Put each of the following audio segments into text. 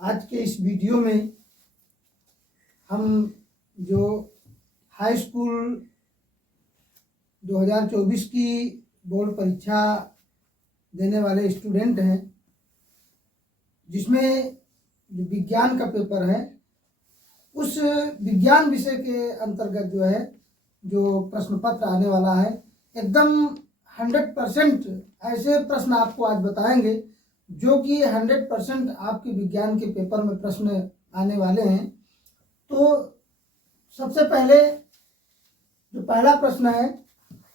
आज के इस वीडियो में हम जो हाई स्कूल 2024 की बोर्ड परीक्षा देने वाले स्टूडेंट हैं, जिसमें जो विज्ञान का पेपर है, उस विज्ञान विषय के अंतर्गत जो है जो प्रश्न पत्र आने वाला है, एकदम 100% ऐसे प्रश्न आपको आज बताएंगे जो कि 100% आपके विज्ञान के पेपर में प्रश्न आने वाले हैं। तो सबसे पहले जो पहला प्रश्न है,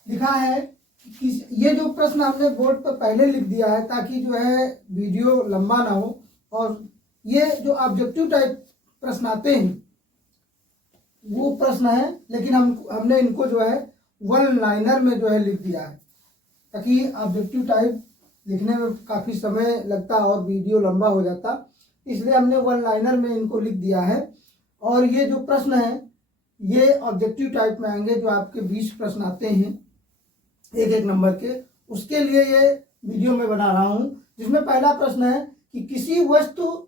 लिखा है कि ये जो प्रश्न हमने बोर्ड पर पहले लिख दिया है ताकि जो है वीडियो लंबा ना हो, और ये जो ऑब्जेक्टिव टाइप प्रश्न आते हैं वो प्रश्न है, लेकिन हमने इनको जो है वन लाइनर में जो है लिख दिया है ताकि ऑब्जेक्टिव टाइप लिखने में काफ़ी समय लगता और वीडियो लंबा हो जाता, इसलिए हमने वन लाइनर में इनको लिख दिया है। और ये जो प्रश्न है ये ऑब्जेक्टिव टाइप में आएंगे, जो आपके 20 प्रश्न आते हैं एक एक नंबर के, उसके लिए ये वीडियो में बना रहा हूँ। जिसमें पहला प्रश्न है कि किसी वस्तु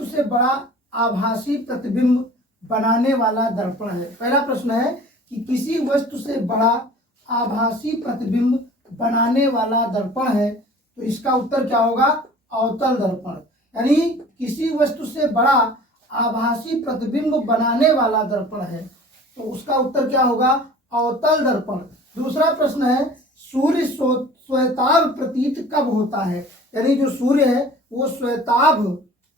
से बड़ा आभासी प्रतिबिंब बनाने वाला दर्पण है। पहला प्रश्न है कि किसी वस्तु से बड़ा आभासी प्रतिबिंब बनाने वाला दर्पण है, तो इसका उत्तर क्या होगा? अवतल दर्पण। यानी किसी वस्तु से बड़ा आभासी प्रतिबिंब बनाने वाला दर्पण है, तो उसका उत्तर क्या होगा? अवतल दर्पण। दूसरा प्रश्न है सूर्य श्वेताभ प्रतीत कब होता है? यानी जो सूर्य है वो श्वेताभ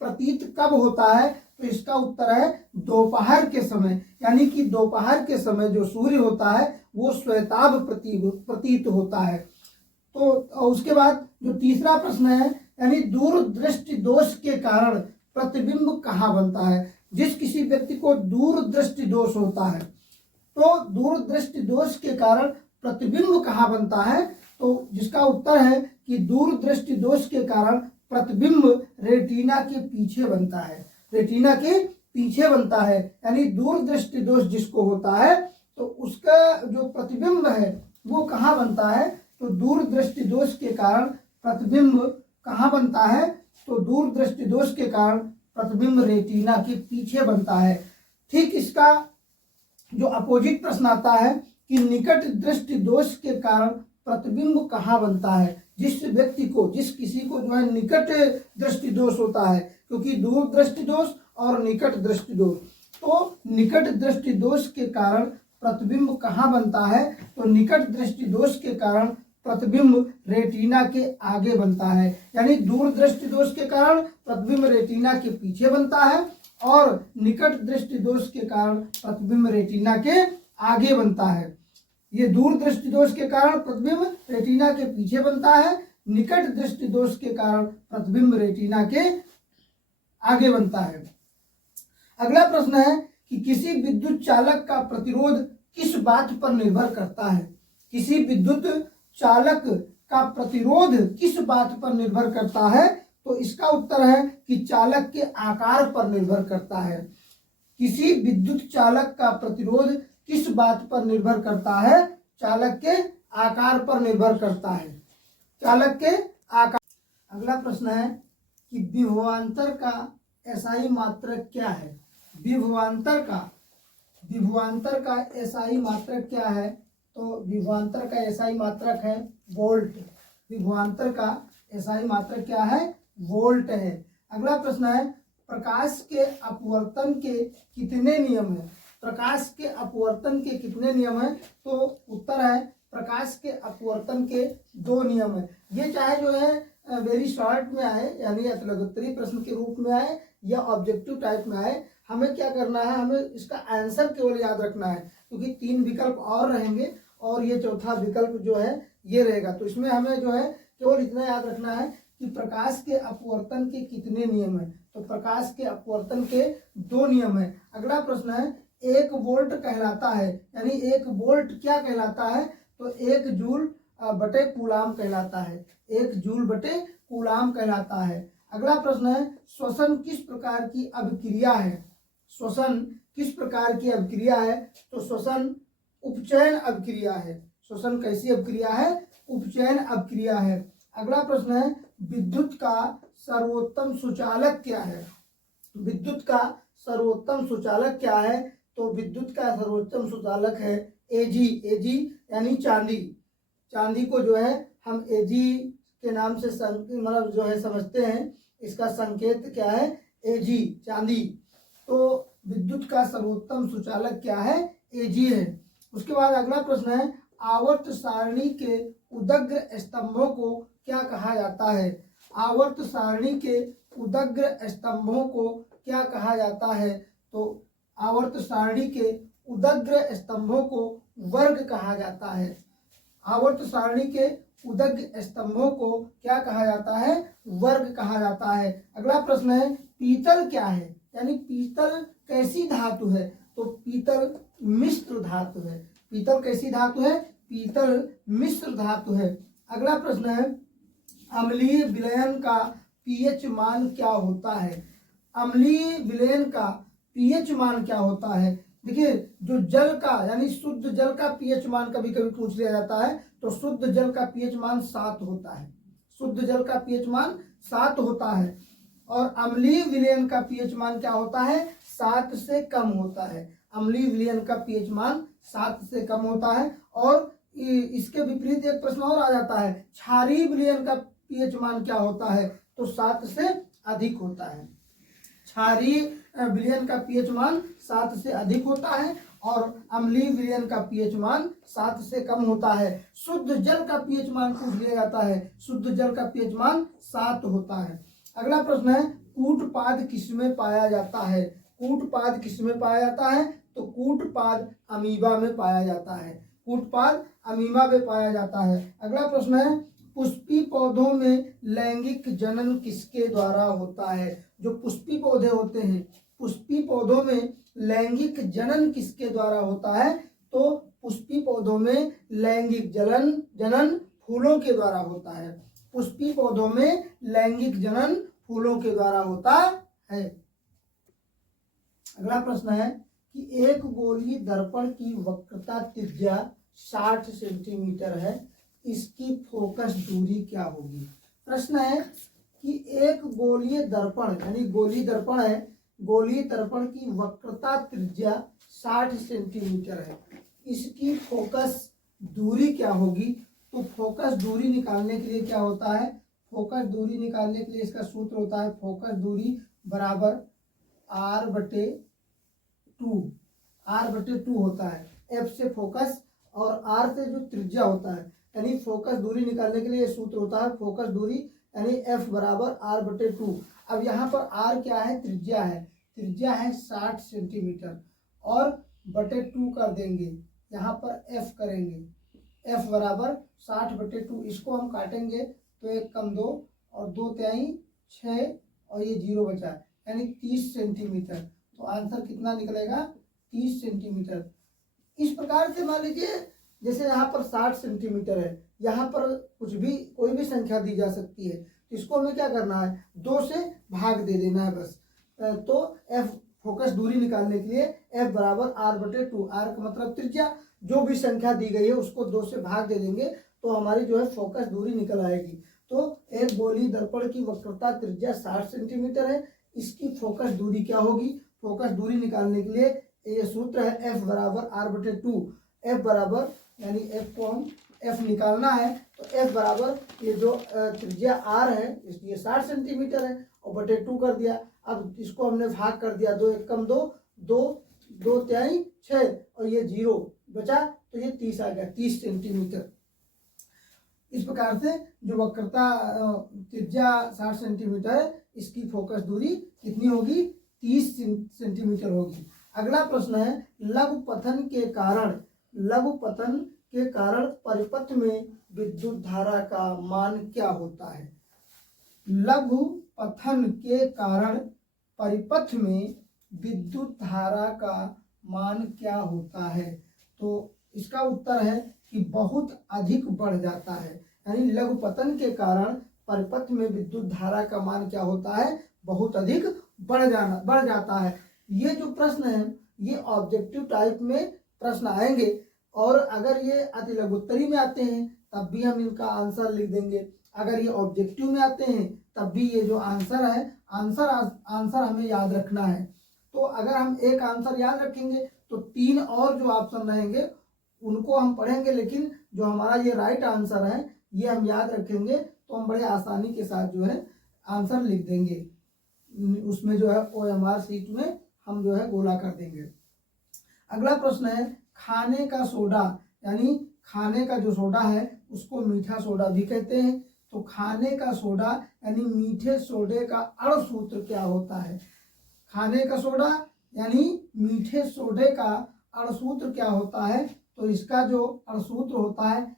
प्रतीत कब होता है? तो इसका उत्तर है दोपहर के समय। यानी कि दोपहर के समय जो सूर्य होता है वो श्वेताभ प्रतीत होता है। तो उसके बाद जो तीसरा प्रश्न है, यानी दूरदृष्टि दोष के कारण प्रतिबिंब कहाँ बनता है? जिस किसी व्यक्ति को दूरदृष्टि दोष होता है, तो दूरदृष्टि दोष के कारण प्रतिबिंब कहाँ बनता है? तो जिसका उत्तर है कि दूरदृष्टि दोष के कारण प्रतिबिंब रेटिना के पीछे बनता है। रेटिना के पीछे बनता है, यानी दूरदृष्टि दोष जिसको होता है तो उसका जो प्रतिबिंब है वो कहाँ बनता है? तो दूरदृष्टि दोष के कारण प्रतिबिंब कहाँ बनता है? तो दूरदृष्टि दोष के कारण प्रतिबिंब रेटिना के पीछे बनता है। ठीक इसका जो अपोजिट प्रश्न आता है कि निकट दृष्टि दोष के कारण प्रतिबिंब कहाँ बनता है? जिस किसी को जो है निकट दृष्टि दोष होता है, क्योंकि दूर दृष्टि दोष और निकट दृष्टि दोष, तो निकट दृष्टि दोष के कारण प्रतिबिंब कहाँ बनता है? तो निकट दृष्टि दोष के कारण प्रतिबिंब रेटिना के आगे बनता है। यानी दूर दृष्टि दोष के कारण प्रतिबिंब रेटिना के पीछे बनता है, और निकट दृष्टि दोष के कारण प्रतिबिंब रेटिना के आगे बनता है। ये दूर दृष्टि दोष के कारण प्रतिबिंब रेटिना के पीछे बनता है, निकट दृष्टि दोष के कारण प्रतिबिंब रेटिना के आगे बनता है। अगला प्रश्न है कि किसी विद्युत चालक का प्रतिरोध किस बात पर निर्भर करता है? किसी विद्युत चालक का प्रतिरोध किस बात पर निर्भर करता है? तो इसका उत्तर है कि चालक के आकार पर निर्भर करता है। किसी विद्युत चालक का प्रतिरोध किस बात पर निर्भर करता है? चालक के आकार पर निर्भर करता है। चालक के आकार। अगला प्रश्न है कि विभवांतर का एसआई मात्रक क्या है? विभवांतर का एसआई मात्रक क्या है? तो विभवांतर का एसआई मात्रक है वोल्ट। विभवांतर का एसआई मात्रक क्या है? वोल्ट है। अगला प्रश्न है प्रकाश के अपवर्तन के कितने नियम हैं? प्रकाश के अपवर्तन के कितने नियम हैं? तो उत्तर है प्रकाश के अपवर्तन के 2 नियम है। ये चाहे जो है वेरी शॉर्ट में आए, यानी अतलगोत्तरी प्रश्न के रूप में आए या ऑब्जेक्टिव टाइप में आए, हमें क्या करना है? हमें इसका आंसर केवल याद रखना है, क्योंकि 3 विकल्प और रहेंगे और ये चौथा विकल्प जो है ये रहेगा। तो इसमें हमें जो है केवल इतना याद रखना है कि प्रकाश के अपवर्तन के कितने नियम है। तो प्रकाश के अपवर्तन के 2 नियम है। अगला प्रश्न है 1 वोल्ट कहलाता है, यानी 1 वोल्ट क्या कहलाता है? तो 1 जूल बटे कूलाम कहलाता है। 1 जूल बटे कूलाम कहलाता है। अगला प्रश्न है श्वसन किस प्रकार की अभिक्रिया है? श्वसन किस प्रकार की अभिक्रिया है? तो श्वसन उपचयन अभिक्रिया है। श्वसन कैसी अभिक्रिया है? उपचयन अभिक्रिया है। अगला प्रश्न है विद्युत का सर्वोत्तम सुचालक क्या है? विद्युत का सर्वोत्तम सुचालक क्या है? तो विद्युत का सर्वोत्तम सुचालक है एजी। एजी यानी चांदी। चांदी को जो है हम एजी के नाम से मतलब जो है समझते हैं। इसका संकेत क्या है? एजी, चांदी। तो विद्युत का सर्वोत्तम सुचालक क्या है? एजी है। उसके बाद अगला प्रश्न है, आवर्त सारणी के उदग्र स्तंभों को क्या कहा जाता है? आवर्त सारणी के उदग्र स्तंभों को क्या कहा जाता है? तो आवर्त सारणी के उदग्र स्तंभों को वर्ग कहा जाता है। आवर्त सारणी के उदग्र स्तंभों को क्या कहा जाता है? वर्ग कहा जाता है। अगला प्रश्न है, पीतल क्या है? यानी पीतल कैसी धातु है? तो पीतल मिश्र धातु है। पीतल कैसी धातु है? पीतल मिश्र धातु है। अगला प्रश्न है, अम्लीय विलयन का पीएच मान क्या होता है? अम्लीय विलयन का पीएच मान क्या होता है? देखिए, जो जल का यानी शुद्ध जल का पीएच मान कभी कभी पूछ लिया जाता है, तो शुद्ध जल का पीएच मान 7 होता है। शुद्ध जल का पीएच मान 7 होता है। और अम्लीय विलयन का पीएच मान क्या होता है? 7 से कम होता है। अम्लीय विलयन का पीएच मान 7 से कम होता है। और इसके विपरीत एक प्रश्न और आ जाता है, क्षारीय विलयन का पीएच मान क्या होता है? तो 7 से अधिक होता है। क्षारीय विलयन का पीएच मान 7 से अधिक होता है और अम्लीय विलयन का पीएच मान 7 से कम होता है। शुद्ध जल का पीएच मान पूछ लिया जाता है, शुद्ध जल का पीएच मान 7 होता है। अगला प्रश्न है, कूटपाद किसमें पाया जाता है? कूटपाद किसमें पाया जाता है? तो कूटपाद अमीबा में पाया जाता है। कूटपाद अमीबा में पाया जाता है। अगला प्रश्न है, पुष्पी पौधों में लैंगिक जनन किसके द्वारा होता है? जो पुष्पी पौधे होते हैं, पुष्पी पौधों में लैंगिक जनन किसके द्वारा होता है? तो पुष्पी पौधों में लैंगिक जनन फूलों के द्वारा होता है। पुष्पी पौधों में लैंगिक जनन फूलों के द्वारा होता है। अगला प्रश्न है कि एक गोलीय दर्पण की वक्रता त्रिज्या 60 सेंटीमीटर है, इसकी फोकस दूरी क्या होगी? प्रश्न है कि एक गोलीय दर्पण यानी गोलीय दर्पण है, गोलीय दर्पण की वक्रता त्रिज्या 60 सेंटीमीटर है, इसकी फोकस दूरी क्या होगी? तो फोकस दूरी निकालने के लिए क्या होता है? फोकस दूरी निकालने के लिए इसका सूत्र होता है, फोकस दूरी बराबर r/2। r/2 होता है। f से फोकस और r से जो त्रिज्या होता है, यानी फोकस दूरी निकालने के लिए सूत्र होता है फोकस दूरी यानी f बराबर r/2। अब यहाँ पर r क्या है? त्रिज्या है। त्रिज्या है 60 सेंटीमीटर और बटे 2 कर देंगे, यहाँ पर f करेंगे। f बराबर 60/2। इसको हम काटेंगे तो 1 कम 2 और 2 तिहाई 6 और ये 0 बचा, यानी 30 सेंटीमीटर। तो आंसर कितना निकलेगा? 30 सेंटीमीटर। इस प्रकार से मान लीजिए जैसे यहाँ पर 60 सेंटीमीटर है, यहाँ पर कुछ भी कोई भी संख्या दी जा सकती है, तो इसको हमें क्या करना है? 2 से भाग दे देना है बस। तो f फोकस दूरी निकालने के लिए f बराबर r/2, r का मतलब त्रिज्या, जो भी संख्या दी गई है उसको 2 से भाग दे देंगे तो हमारी जो है फोकस दूरी निकल आएगी। तो एक गोलीय दर्पण की वक्रता त्रिज्या 60 सेंटीमीटर है, इसकी फोकस दूरी क्या होगी? फोकस दूरी निकालने के लिए ये सूत्र है f बराबर r/2। f बराबर यानी f को हम f निकालना है तो f बराबर ये जो त्रिज्या r है इसलिए 60 सेंटीमीटर है और बटे 2 कर दिया। अब इसको हमने भाग कर दिया, 2 1 कम 2, 2 तिहाई 6 और ये 0 बचा, तो ये 30 आ गया, 30 सेंटीमीटर। इस प्रकार से जो वक्रता त्रिज्या 60 सेंटीमीटर है, इसकी फोकस दूरी कितनी होगी? 30 सेंटीमीटर होगी। अगला प्रश्न है, लघु पतन के कारण परिपथ में विद्युत धारा का मान क्या होता है? लघु पतन के कारण परिपथ में विद्युत धारा का मान क्या होता है? तो इसका उत्तर है कि बहुत अधिक बढ़ जाता है। यानी लघु पतन के कारण परिपथ में विद्युत धारा का मान क्या होता है? बहुत अधिक बढ़ जाता है। ये जो प्रश्न है ये ऑब्जेक्टिव टाइप में प्रश्न आएंगे और अगर ये अति लघुत्तरी में आते हैं तब भी हम इनका आंसर लिख देंगे। अगर ये ऑब्जेक्टिव में आते हैं तब भी ये जो आंसर है, आंसर हमें याद रखना है। तो अगर हम एक आंसर याद रखेंगे तो 3 और जो ऑप्शन रहेंगे उनको हम पढ़ेंगे, लेकिन जो हमारा ये राइट आंसर है ये हम याद रखेंगे तो हम बड़े आसानी के साथ जो है आंसर लिख देंगे। उसमें जो है OMR शीट में हम जो है गोला कर देंगे। अगला प्रश्न है, खाने का सोडा, यानी खाने का जो सोडा है उसको मीठा सोडा भी कहते हैं। तो खाने का सोडा यानी मीठे सोडे का अण सूत्र क्या होता है? खाने का सोडा यानी मीठे सोडे का अण सूत्र क्या होता है? तो इसका जो अण सूत्र होता है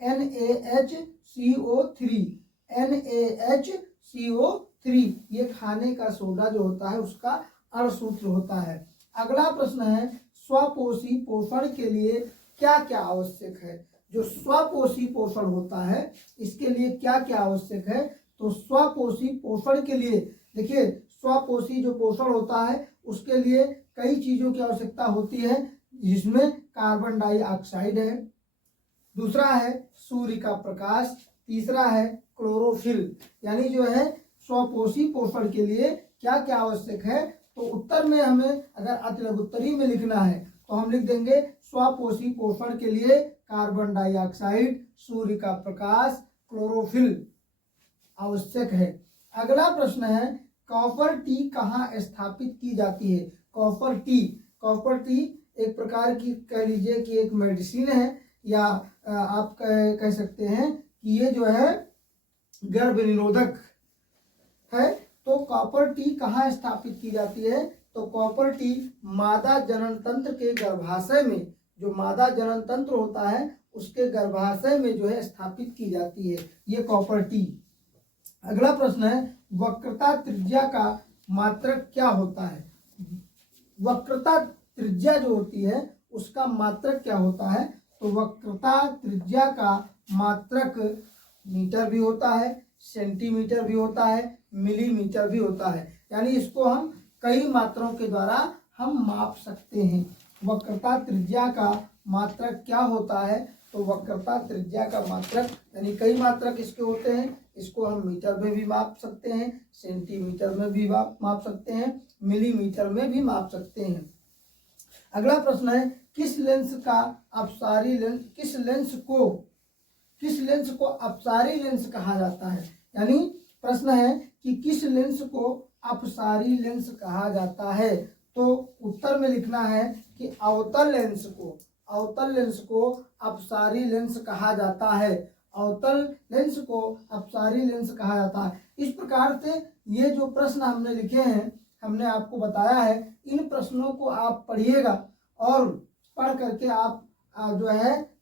NaHCO3, ये खाने का सोडा जो होता है उसका अण सूत्र होता है। अगला प्रश्न है, स्वपोषी पोषण के लिए क्या क्या आवश्यक है? जो स्वपोषी पोषण होता है इसके लिए क्या क्या आवश्यक है? तो स्वपोषी पोषण के लिए देखिए, स्वपोषी जो पोषण होता है उसके लिए कई चीजों की आवश्यकता होती है, जिसमें कार्बन डाइऑक्साइड है, दूसरा है सूर्य का प्रकाश, तीसरा है क्लोरोफिल। यानी जो है स्वपोषी पोषण के लिए क्या क्या आवश्यक है? तो उत्तर में हमें अगर अतिलघुत्तरी में लिखना है तो हम लिख देंगे स्वपोषी पोषण के लिए कार्बन डाइऑक्साइड, सूर्य का प्रकाश, क्लोरोफिल आवश्यक है। अगला प्रश्न है, कॉपर टी कहाँ स्थापित की जाती है? कॉपर टी एक प्रकार की कह लीजिए कि एक मेडिसिन है, या आप कह सकते हैं कि ये जो है गर्भ निरोधक है। तो कॉपर टी कहाँ स्थापित की जाती है? तो कॉपर टी मादा जनन तंत्र के गर्भाशय में, जो मादा जनन तंत्र होता है उसके गर्भाशय में जो है स्थापित की जाती है ये कॉपर टी। अगला प्रश्न है, वक्रता त्रिज्या का मात्रक क्या होता है? वक्रता त्रिज्या जो होती है उसका मात्रक क्या होता है? तो वक्रता त्रिज्या का मात्रक मीटर भी होता है, सेंटीमीटर भी होता है, मिलीमीटर भी होता है। यानी इसको हम कई मात्राओं के द्वारा हम माप सकते हैं। वक्रता त्रिज्या का मात्रक क्या होता है? तो वक्रता त्रिज्या का मात्रक यानी कई मात्रक इसके होते हैं, इसको हम मीटर में भी माप सकते हैं, सेंटीमीटर में भी माप सकते हैं, मिलीमीटर में भी माप सकते हैं। अगला प्रश्न है, किस लेंस को अपसारी लेंस कहा जाता है? यानी प्रश्न है कि किस लेंस को अपसारी लेंस कहा जाता है? तो उत्तर में लिखना है कि अवतल लेंस को अपसारी लेंस कहा जाता है। अवतल लेंस को अपसारी लेंस कहा जाता है। इस प्रकार से ये जो प्रश्न हमने लिखे हैं, हमने आपको बताया है, इन प्रश्नों को आप पढ़िएगा और पढ़ करके आप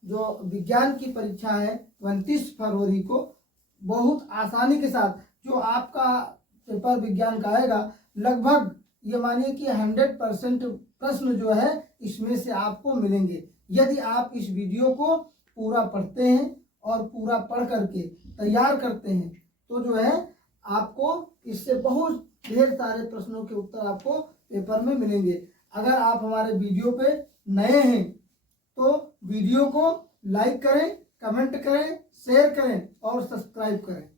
जो विज्ञान की परीक्षा है 29 फरवरी को बहुत आसानी के साथ, जो आपका पेपर विज्ञान का आएगा, लगभग ये मानिए कि 100% प्रश्न जो है इसमें से आपको मिलेंगे, यदि आप इस वीडियो को पूरा पढ़ते हैं और पूरा पढ़ करके तैयार करते हैं तो जो है आपको इससे बहुत ढेर सारे प्रश्नों के उत्तर आपको पेपर में मिलेंगे। अगर आप हमारे वीडियो पे नए हैं तो वीडियो को लाइक करें, कमेंट करें, शेयर करें और सब्सक्राइब करें।